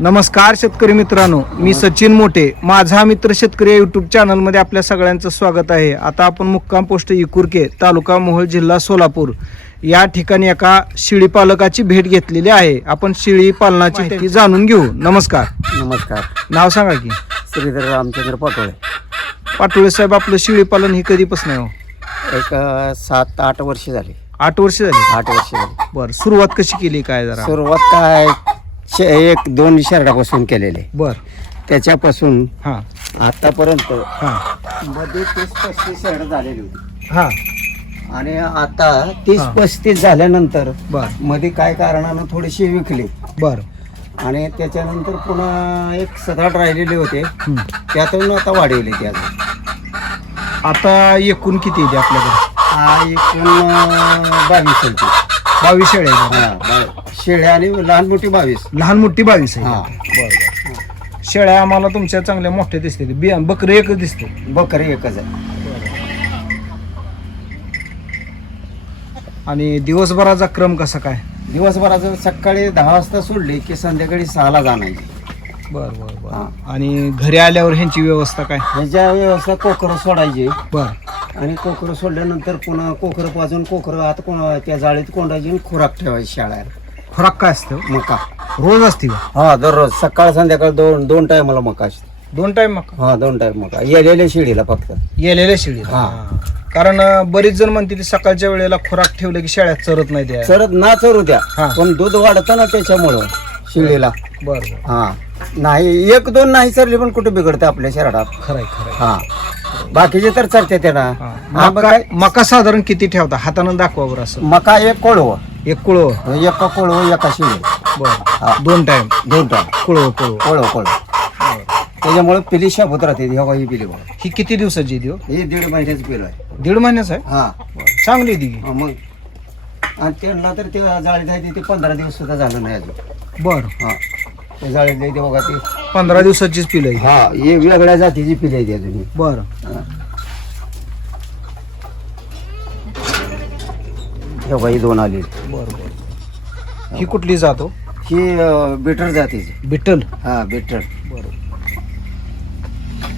नमस्कार शेतकरी मित्रांनो मी सचिन मोठे. माझा मित्र शेतकरी या युट्यूब चॅनलमध्ये आपल्या सगळ्यांचं स्वागत आहे. आता आपण मुक्काम पोस्ट इकुरके तालुका मोहोळ जिल्हा सोलापूर या ठिकाणी एका शेळी पालकाची भेट घेतलेली आहे. आपण शेळी पालनाची माहिती जाणून घेऊ. नमस्कार. नमस्कार. नाव सांगा की. श्रीधर रामचंद्र पाटोळे. पाटोळे साहेब आपलं शेळी पालन ही कधीपासून आहे हो? एक अ, सात आठ वर्ष झाली. आठ वर्ष झाली. आठ वर्ष झाली. बरं सुरुवात कशी केली काय जरा? सुरुवात काय शे- एक दोन शर्टापासून केलेले. बर. त्याच्यापासून हां. आतापर्यंत हां. मध्ये तीस पस्तीस शर्ट झालेली होती. हां. आणि आता तीस हा. पस्तीस झाल्यानंतर बर. मध्ये काय कारणानं थोडीशी विकली. बर. आणि त्याच्यानंतर पुन्हा एक आठ राहिलेले होते. हं. त्यातून आता वाढवले ते अजून. आता एकूण किती येते आपल्याकडे? हा एकूण अ, बावीस होती. बावीस शेळ्या आहेत. हा, बा- शेळ्या आणि लहान मोठी बावीस. लहान मोठी बावीस आहे. हा. बरं शेळ्या आम्हाला तुमच्या चांगल्या मोठ्या दिसते बिया बकरी एकच दिसते. बकरी एकच आहे. आणि दिवसभराचा क्रम कसा काय? दिवसभराचं सकाळी दहा वाजता सोडली की संध्याकाळी सहाला जाणायची. बर बर हा. बर आणि घरी आल्यावर ह्यांची व्यवस्था काय? ह्याच्या व्यवस्था कोकरं सोडायची. बर. आणि कोकरं सोडल्यानंतर पुन्हा कोकरं पाजून कोकरं आता कोणा त्या जाळीत कोंडायची आणि खुराक ठेवायची शाळेला खुराक काय असतं? मका. रोज असते का? हा दररोज. सकाळ संध्याकाळ दोन दोन टायमाला मका असते. दोन टाइम मग हा दोन टाइम मका. येलेल्या शिडीला फक्त. येलेल्या शेळी हा. कारण अं, बरीच जण म्हणते की सकाळच्या वेळेला खुराक ठेवलं की शेळ्यात चरत नाही त्या चरत ना चरू द्या. हा. पण दूध वाढतं ना त्याच्यामुळं शिडीला बर बर. हा. नाही एक दोन नाही चरली पण कुठे बिघडते आपल्या शहरात खरंय खरंय. हा. बाकीचे तर चालते त्यांना हा. हा, मग मका काय? मका साधारण किती ठेवता? हातानं दाखवा बरं असं. मका एक कोळव. एक कुळव? एका कोळव एका बर. हा. दोन टाइम दोन टाइम कुळव कुळव. कोळव कोळव. त्याच्यामुळे पिली शाबूत राहते ही बघा ही पिली बघा. ही किती दिवसाची देऊ ही? दीड महिन्याची पिलं आहे. दीड महिन्याचं आहे? हा. चांगली दी हा, मग. आणि त्यांना तर ते जाळीत आहे ते पंधरा दिवस सुद्धा झालं नाही अजून. बर. हा. ते ते बघा ते. पंधरा दिवसाचीच पिलं आहे. हा हे वेगळ्या जातीची पिली आहे ती अजून. ही. बर. हा. हे बघा ही दोन आली. बर बर. ही कुठली जातो ही? अं, बिटर जातीची. बिटल? हा बिटर. बर.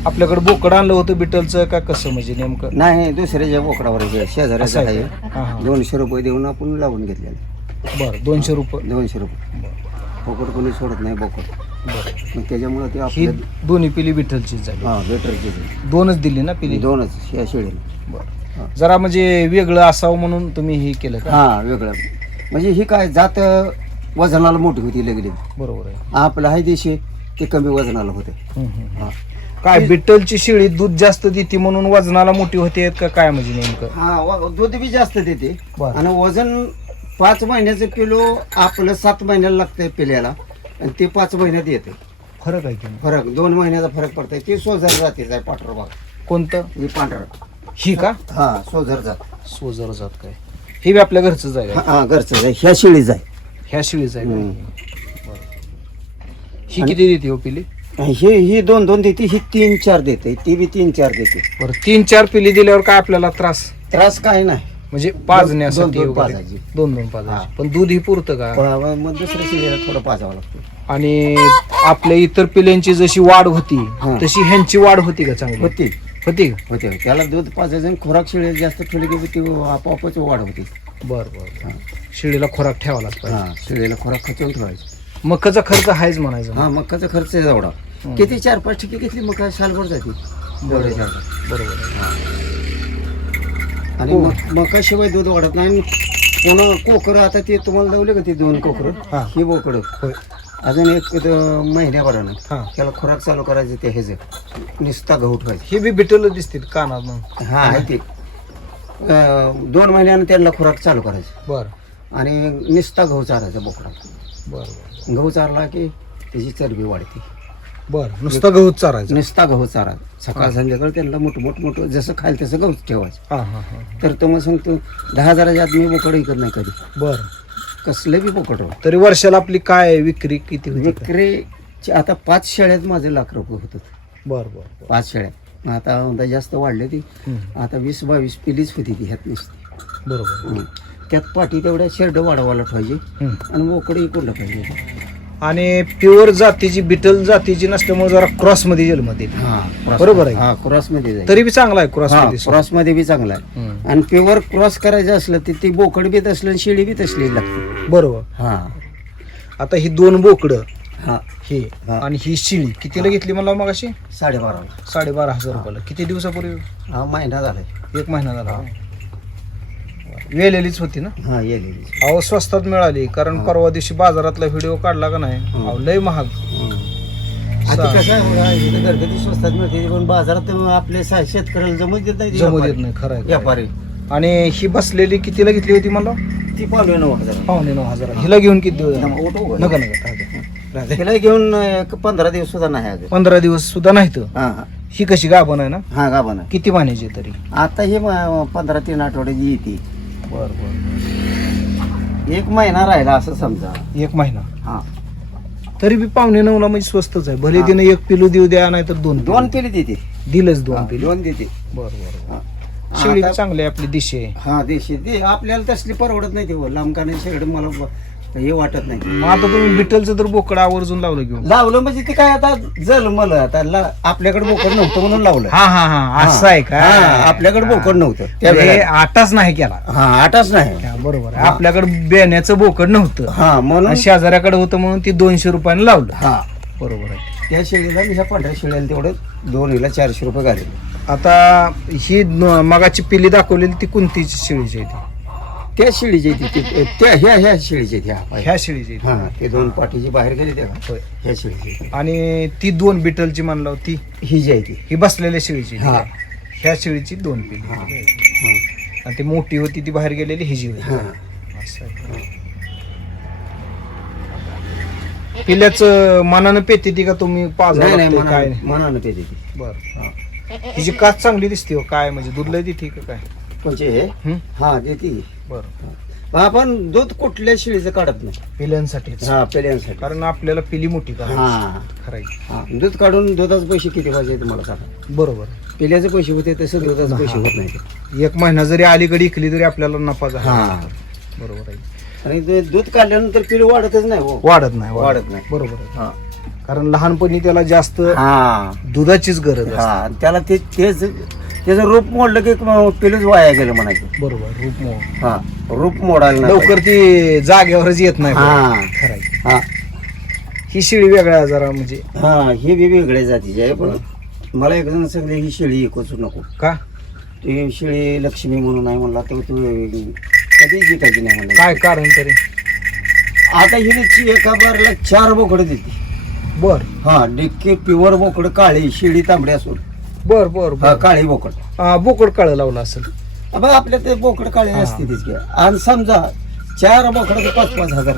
आपल्याकडे बोकड आणलं होतं बिटलचं का कसं म्हणजे नेमकं? नाही दुसऱ्याच्या बोकडावर हे असं शेजाऱ्याचं आहे आहे का? हा, हा. दोनशे रुपये देऊन आपण लावून घेतलेलं बर दोनशे रुपये. दोनशे रुपये. बोकड कोणी सोडत नाही बोकड. बर. मग त्याच्यामुळे ते ही आपलं दोन्ही पिली बिठलचीच झाली. हा बेटरचे दोनच दिली ना पिली? दोनच या शेळीला. बर. जरा म्हणजे वेगळं असावं म्हणून तुम्ही हे केलं का? हा वेगळं. म्हणजे ही काय जात वजनाला मोठी होती लगली. बरोबर आहे. आपलं आहे देशी ते कमी वजनाला होते. हम्म, हम्म. हा. काय बिटलची शेळी दूध जास्त देते म्हणून वजनाला मोठी होते का काय म्हणजे नेमकं? हा व- दूध बी जास्त देते. बरं. आणि वजन पाच महिन्याचं किलो आपलं सात महिन्याला लागतंय पिल्याला. आणि ते पाच महिन्यात येते. फरक आहे की नाही? फरक. दोन महिन्याचा फरक पडतोय. ते सोजर जातीचं आहे पांढरा भाग कोणतं? ही पांढरा. ही का? हा सोजर जात. सोजर जात काय? हे बी आपल्या घरचंच आहे? हा हा, घरचं आहे. ह्या शेळीच आहे. ह्या शिळीच आहे? हम्म. ही किती देते हो पिली? ही ही दोन दोन देते. ही तीन चार देते. ती बी तीन चार देते. बरं तीन चार पिली दिल्यावर काय आपल्याला त्रास? त्रास काय नाही. म्हणजे पाजण्यासाठी दोन- दोन वगैरे? पाजायची. दोन दोन पाजायची पण दूध ही पुरतं का? मग दुसऱ्या शेळीला थोडं पाजावं लागतं. आणि आपल्या इतर पिल्यांची जशी वाढ होती हा. तशी ह्यांची वाढ होती का चांगली? होती. होती का? होते त्याला दूध पाजायचं आणि खुराक शेळी जास्त ठेवली की ती आपोआपच वाढ होती. बर बर शेळीला खोराक ठेवा लागतो. हा शेळीला खुराक खचवून ठेवायचं. मकाचा खर्च आहेच म्हणायचं हा मकाचा खर्च आहे एवढा. किती चार पाच ठिके घेतली मका सालभर जाते. बरोबर. बरोबर. आहे. आणि. मक- मकाशिवाय दूध वाढत नाही. आणि पुन्हा कोकर आता ते तुम्हाला लावले का ते दोन कोकर? हा. ही बोकड. होय. अजून एक द- महिन्याभरानं हा. त्याला खुराक चालू करायचं ते ह्याचं. निस्ता गहू ठेवायचं हे बी बिटल दिसतील कानात मग. हा आहे ते. अं, दोन महिन्यानं त्यांना खुराक चालू करायचं. बर. आणि निस्ता गहू चारायचा बोकडा बर बर. गहू चारला की त्याची चरबी वाढते. बर नुसतं गहू चारायचं. निस्ता गहू चारा सकाळ संध्याकाळ त्यांना मोठं मोठं मोठं जसं खायला तसं गहूच ठेवायचं. हा हा हा तर तो मग सांगतो दहा हजाराच्या आत मी बोकड विकत नाही कधी. बर. कसलं बी बोकड हो. तरी वर्षाला आपली काय विक्री किती होती? विक्री आता पाच शेळ्यात माझे लाख रुपये होतात. बर बर बर. पाच शेळ्या मग आता आता जास्त वाढले ती. हम्म. आता वीस बावीस पिलीच होती ती ह्यात नुसती. बरोबर. हं. त्यात पाठी तेवढ्या शेरड वाढवायला पाहिजे हम्म. आणि बोकडं इकडलं पाहिजे? आणि प्युअर जातीची बिटल जातीची नसल्यामुळे जरा क्रॉसमध्ये. जन्मते हा बरोबर आहे. हा क्रॉसमध्ये जाईल. तरी बी चांगला आहे क्रॉस हा मध्ये क्रॉसमध्ये बी चांगला आहे. हम्म. आणि प्युअर क्रॉस करायचं असलं तर ती बोकड बी तसलं आणि शेळी बी तसली लागते. बरोबर. हा. आता ही दोन बोकडं हा. ही हा. आणि ही शिळी कितीला घेतली मला मग अशी साडेबाराला. साडेबारा हजार रुपयाला किती दिवसापूर्वी? हा महिना झालाय. एक महिना झाला. वेलेलीच होती ना? हा येलेली अहो स्वस्तात मिळाली कारण परवा दिवशी बाजारातला व्हिडिओ काढला का नाही. अहो, लय महाग. आता कसं आहे बघा, इथं घरगुती स्वस्तात मिळते पण बाजारात आपले सा- शेतकऱ्याला जमत देत नाही ते जमू देत व्यापारी. नाही खरं आहे. व्यापारी. आणि ही बसलेली कितीला घेतली होती मला? ती पालवे नऊ हजार. पावणे नऊ हजार. हिला घेऊन किती दिवस झाले? नका, नका राहू. राहू. तिला घेऊन एक पंधरा दिवस सुद्धा नाही अजून. पंधरा दिवस सुद्धा नाही तर हा हा. ही कशी गाभण आहे ना? हा गाभा नाही किती महिन्याची तरी? आता हे म- पंधरा तीन आठवड्याची येते. बर बर. एक महिना राहिला असं समजा. एक महिना. हा. तरी बी पावणे नऊला म्हणजे स्वस्तच आहे. भले. तिने एक पिलू देऊ द्या नाही तर दोन दोन पिली देते. दिलंच दोन पिलू. दोन देते. बर बर हा. शेळी चांगली आहे आपली दिशे. हा देशी. ते आपल्याला तसली परवडत नाही ते. लांब का नाही शेगड मला हे वाटत नाही. मग आता तुम्ही बिटलचं तर बोकड आवर्जून लावलं घेऊन. लावलं म्हणजे ते काय आता जल मला. आता ला- आपल्याकडे बोकड नव्हतं म्हणून लावलं. हा हा हा असं आहे का? हा, आपल्याकडे बोकड नव्हतं. त्या वेळेला. आटाच नाही केला. हा आटाच नाही. हा, बरोबर आहे. आपल्याकडे बेण्याचं बोकड नव्हतं. हा म्हणून आणि शेजाऱ्याकडे होतं म्हणून ती दोनशे रुपयाने लावलं. हा. बरोबर आहे. त्या शेळीला मी ह्या पांढऱ्या शेळीला तेवढं दोन हिला चारशे रुपये घाले आता ही न- मगाची पिल्ली दाखवलेली ती कोणती शेळीची आहे ती? त्या शेळीची ती ती- त्या ह्या ह्या शेळीची ह्या ह्या शेळीची आहे ती. हा ते दोन पाठीची बाहेर गेले त्या होय. ह्या शेळीची आणि ती दोन बिटलची म्हणलं ती ही जी आहे ती. ही बसलेल्या शेळीची. हा. ह्या शेळीची दोन पिल्ली हा. आणि ती मोठी होती ती बाहेर गेलेली होती. हा. असं आहे. पिल्याचं मनानं पेते ती का तुम्ही पाच नाही नाही काय मनानं मनानं ते. देते बर हिची काच चांगली दिसते हो. काय म्हणजे दूध लय देते का काय? कोणचे हे? हं? हा देते बर. आपण दूध कुठल्या शेळीचं काढत नाही. पिल्यांसाठीच हा पेल्यांसाठी. कारण आपल्याला पिली मोठी करायची. हा खराय हा दूध काढून दुधाचे पैसे किती पाहिजे तुम्हाला सांगा? बरोबर. पिल्याचे पैसे होते तसे दुधाचे पैसे होत नाही. एक महिना जरी अलीकडे इकली तरी आपल्याला नफा झाला. हा. बरोबर आहे. आणि ते दूध काढल्यानंतर पिल वाढतच नाही हो. वाढत नाही वाढत नाही. बरोबर आहे. हा. कारण लहानपणी त्याला जास्त हा. दुधाचीच गरज हा आणि त्याला ते तेच त्याचं रूप मोडलं की पिलूच वाया गेलं म्हणायचं. बरोबर रूप मोह. हा रूप मोडायला नाही लवकर ती जागेवरच येत नाही हा. खराय. हा. ही शिळी वेगळ्या जरा म्हणजे. हा हे बी वेगळ्या जातीचे आहे पण मला एक जण सांगले ही शेळी ऐकूच नको. का? ती शेळी लक्ष्मी म्हणून आहे म्हणला तर तू कधी जिकायची नाही म्हणला. काय कारण तरी? आता हिने ची- एका बारला चार बोकडं देते बर. हा डिक्की प्युअर बोकड काळी शेळी तांबडी असून बर बर हा बर काळी बोकड. हा, बोकड काळ लावला असेल. आपल्या ते बोकड काळी हा. असते तिची आणि समजा चार बोकडाचं पाच पाच हजार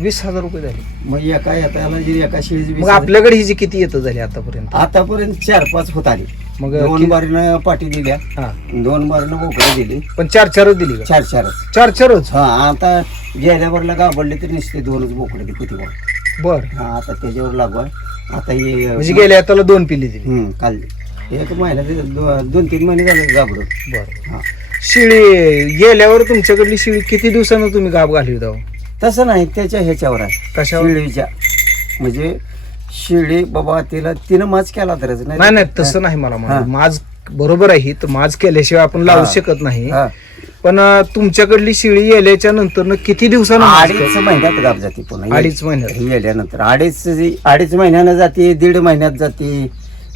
वीस हजार रुपये झाले. मग एका याला जी एका शेळीची वीस मग हजार. आपल्याकडे ही जी किती येतं झाली आतापर्यंत? आतापर्यंत चार पाच होत आली. मग दोन कि- बारीनं पाठी दिल्या. हा. दोन बारीनं बोकडं दिली. पण चार चारच दिली का? चार चारच. चार चारच? हा आता गेल्या वरला गाभडले तर नुसते दोनच बोकडे किती बर. हा आता त्याच्यावर लागवा आता हे म्हणजे गेल्या त्याला दोन पिल्ली दिली. हम्म, काल एक महिना दो- दोन तीन महिने झाले गाबड बर. हा. शिळी गेल्यावर तुमच्याकडली शिळी किती दिवसानं तुम्ही गाब घालवी जाऊ तसं नाही त्याच्या ह्याच्यावर आहे. कशावर? शिळीच्या. म्हणजे शिळी बाबा तिला तिनं माच केला तरच नाही नाही तसं नाही मला हा. म्हणायचं. माज बरोबर आहे तर माज केल्याशिवाय आपण लावू हा. शकत नाही. हा. पण अं, तुमच्याकडली शिळी येल्याच्या नंतर किती दिवसानं अडीच? महिन्यात गाब जाते पुन्हा अडीच महिन्यात हे गेल्यानंतर अडीच अडीच महिन्यानं जाते दीड महिन्यात जाते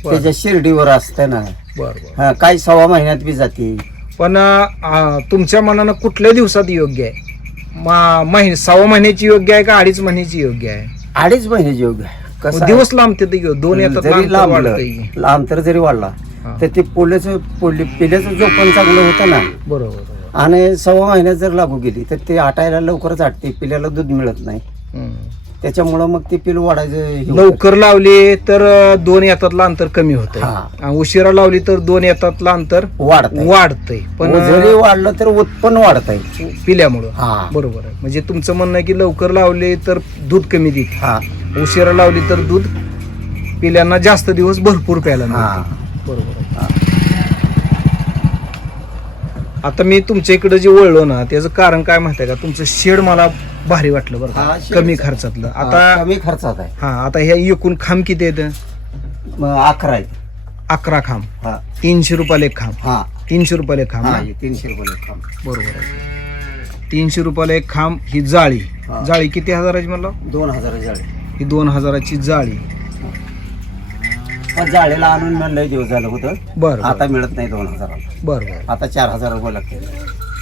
त्याच्या शिर्डीवर असतं ना बर बर हा काही सव्वा महिन्यात बी जाते पण अं, तुमच्या मनानं कुठल्या दिवसात योग्य आहे मा- महिने सव्वा महिन्याची योग्य आहे का अडीच महिन्याची योग्य आहे अडीच महिन्याचे योग्य आहे. कसं आहे? दिवस लांबते ते घेऊ. दोन येतात जरी लांब तर लांबलं वाढतंय. लांब तर जरी वाढला हा. तर ते पोल्याचं पोले पिल्याचं जोपण चांगलं होतं ना बरोबर. आणि सव्वा महिन्यात जर लागू गेली तर ते आटायला लवकरच आटते पिल्याला दूध मिळत नाही. त्याच्यामुळं मग ते पिलू वाढायचं होतं. लवकर लावली तर दोन येतातलं अंतर कमी हा. आणि उशिरा लावली तर दोन येतातलं अंतर वाढतंय. वाढतंय. पण जरी वाढलं तर उत्पन्न वाढत आहे पिल्यामुळं. हा. बरोबर आहे. म्हणजे तुमचं म्हणणं आहे की लवकर लावले तर दूध कमी देते. हा. उशिरा लावली तर दूध पिल्यांना जास्त दिवस भरपूर प्यायला हा. बरोबर आहे. आता मी तुमच्या इकडे जे वळलो ना त्याचं कारण काय माहिती आहे का? तुमचं शेड मला भारी वाटलं बरं का हा, शेड- कमी खर्चातलं. हा, आता कमी खर्चात आहे. हा आता ह्या एकूण खांब किती येतं मग अकरा आहे अकरा खांब. हा. तीनशे रुपयाला एक खांब. हा. तीनशे रुपयाला एक खांब हा ना? हे तीनशे रुपये एक खांब. बरोबर आहे. तीनशे रुपयाला एक खांब ही जाळी. हा. जाळी किती हजाराची म्हणलं? दोन हजार जाळे. ही दोन हजाराची जाळी. पण जाळीला आणून म्हणलं दिवस झालं होतं. बरं आता मिळत नाही दोन हजाराला बरं बरं. आता चार हजार रुपये लागते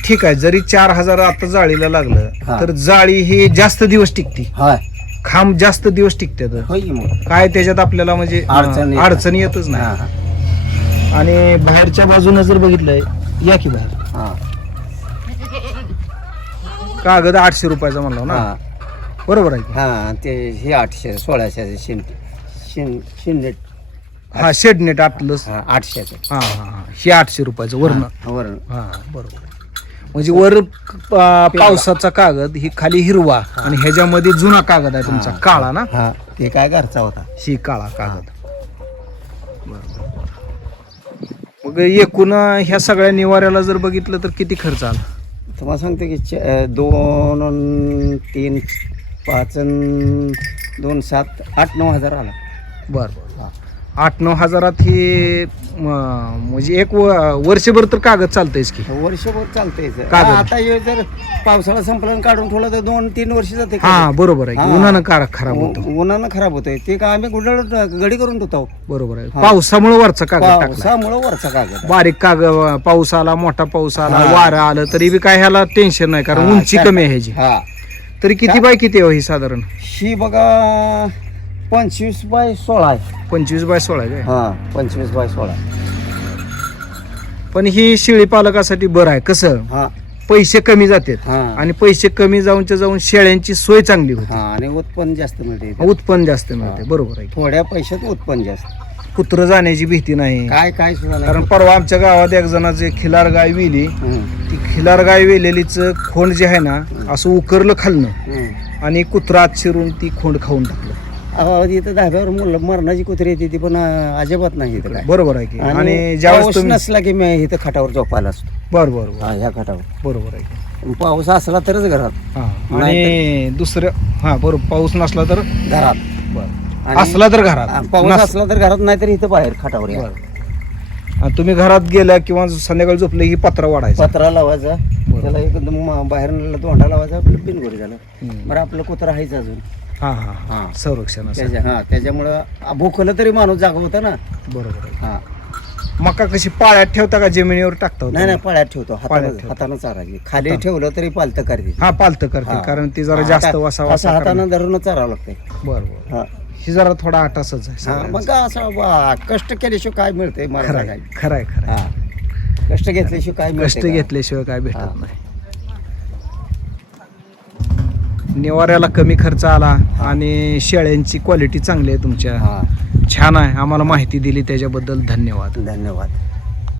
ठीक आहे जरी चार हजार आता जाळीला लागलं हा. तर जाळी ही जास्त दिवस टिकते. होय. खांब जास्त दिवस टिकतात होय की मग. काय त्याच्यात आपल्याला म्हणजे अडचण येत अडचण येतच हा, नाही. हा. आणि बाहेरच्या बाजूने जर बघितलंय या की बाहेर. हा, कागद आठशे रुपयाचा म्हणला ना? हा. बरोबर आहे की? हा ते हे आठशे सोळाशे शिन शिंदे हा शेडनेट आटलंच. हा आठशेचं हा हा हा. हे आठशे रुपयाचं वरण वरण हा बरोबर. म्हणजे वर पावसाचा कागद ही खाली हिरवा आणि ह्याच्यामध्ये जुना कागद आहे तुमचा. काळा ना? हा ते काय घरचा होता. ही काळा कागद. मग एकूण ह्या सगळ्या निवाऱ्याला जर बघितलं तर किती खर्च आला? तुम्हाला सांगतो की च- दोन अन तीन पाच अन दोन सात आठ नऊ हजार आला. बर आठ नऊ हजारात ही म, म्हणजे एक व- वर्षभर तर कागद चालतंयच की. वर्षभर चालतंय सर. हा, आता हे जर पावसाळा संपला आणि काढून ठेवला तर दोन तीन वर्ष जाते हा बरोबर आहे की. उन्हानं कार खराब होतो? उ- उन्हानं खराब होतोय. ते काय आम्ही गुडळ गडी करून ठेवतो. बरोबर आहे. पावसामुळे वरचा कागद टाकला. पावसामुळं वरचा कागद. बारीक कागद पाऊस आला मोठा पाऊस आला. वारं आलं तरी बी काय ह्याला टेन्शन नाही कारण उंची कमी आहे ह्याची. हा. तरी किती बाय किती आहे हो ही साधारण? ही बघा पंचवीस बाय सोळा आहे. पंचवीस बाय सोळा आहे काय? हा पंचवीस बाय सोळा पण ही शेळी पालकासाठी बरं आहे. कसं? हा. पैसे कमी जातात. हा. आणि पैसे कमी जाऊनच्या जाऊन शेळ्यांची सोय चांगली होते. हा आणि उत्पन्न जास्त मिळते इथे. उत्पन्न जास्त मिळते. हा. बरोबर आहे. थोड्या पैशात उत्पन्न जास्त. कुत्र जाण्याची भीती नाही. काय काय सुद्धा कारण परवा आमच्या गावात एक जणाचे खिलार गाय विली. हम्म, ती खिलार गाय वेलेलीच खोंड जे आहे ना असं उकरलं खालनं. हम्म. आणि कुत्रा आत शिरून ती खोंड खाऊन टाकलं. अहो, इथं धाब्यावर मुलं मरणाची कुत्री येते ती पण अं, अजिबात नाही इथं काय. बरोबर आहे की. आणि ज्यावेळेस पाऊस तुम्ही नसला की मी इथं खाटावर झोपायला असतो. बर बर बर. हा ह्या खाटावर. बरोबर आहे की. पाऊस असला तरच घरात. हा. आणि दुसरं हा बरोबर. पाऊस नसला तर घरात. बर. आणि- असला तर हा, घरात पाऊस नस- असला तर घरात नाही तर इथं बाहेर खाटावर या. बरं. आणि तुम्ही घरात गेल्या किंवा संध्याकाळी झोपले ही पत्रा वाढायचा. पत्रा लावायचा. त्याला एकदम बाहेर दोंडा लावायचा आपलं बिनगोरी झालं. बरं आपलं कुत्रा आहेच अजून. हा हा हा. त्याच्या हा त्याच्यामुळं भुकलं तरी माणूस जागा होता ना. बरोबर आहे. हा. मका कशी पाळ्यात ठेवता का जमिनीवर टाकता? नाही नाही पाळ्यात ठेवतो. पाळ्यात हातानं ठेवतो. हातानं चारायची. खाली ठेवलं तरी पालतं करते हा पालत करते हा. कारण ती जरा जास्त हाता- वसा असं वसा हातानं धरून चारावं लागतंय. बर बर हा. ही जरा थोडा आटासच आहे हा, सगळ्यांचा. मग असं कष्ट केल्याशिवाय काय मिळतंय मला खरंय सांगायचं. खरंय खरंय हा. कष्ट घेतल्याशिवाय काय कष्ट का? घेतल्याशिवाय काय भेटत हा. नाही. निवाऱ्याला कमी खर्च आला आणि शेळ्यांची क्वालिटी चांगली आहे तुमच्या. हा. छान आहे. आम्हाला माहिती दिली त्याच्याबद्दल धन्यवाद. धन्यवाद.